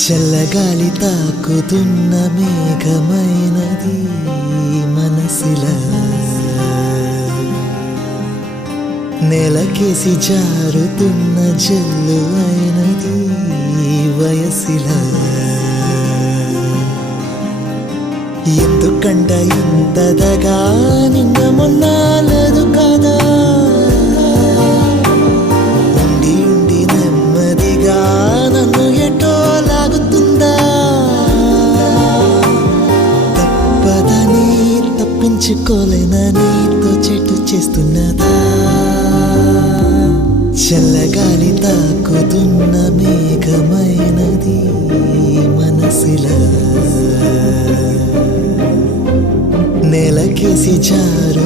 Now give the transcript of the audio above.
చల్లగాలి తాకుతున్న మేఘమైనది మనసిలా నేలకేసి జారుతున్న జల్లు అయినది వయసిలా ఎందుకంట ఇంతదగా నిన్న మొన్న లేదు కదా ఉండి ఉండి నెమ్మదిగా నన్ను ఎటో లాగుతుందా తప్పదని తప్పించుకోలేనని చెట్టు చేస్తున్నదా చల్లగాలి తాకుతున్న మేఘమైనది మనసిలా నేలకేసి జారు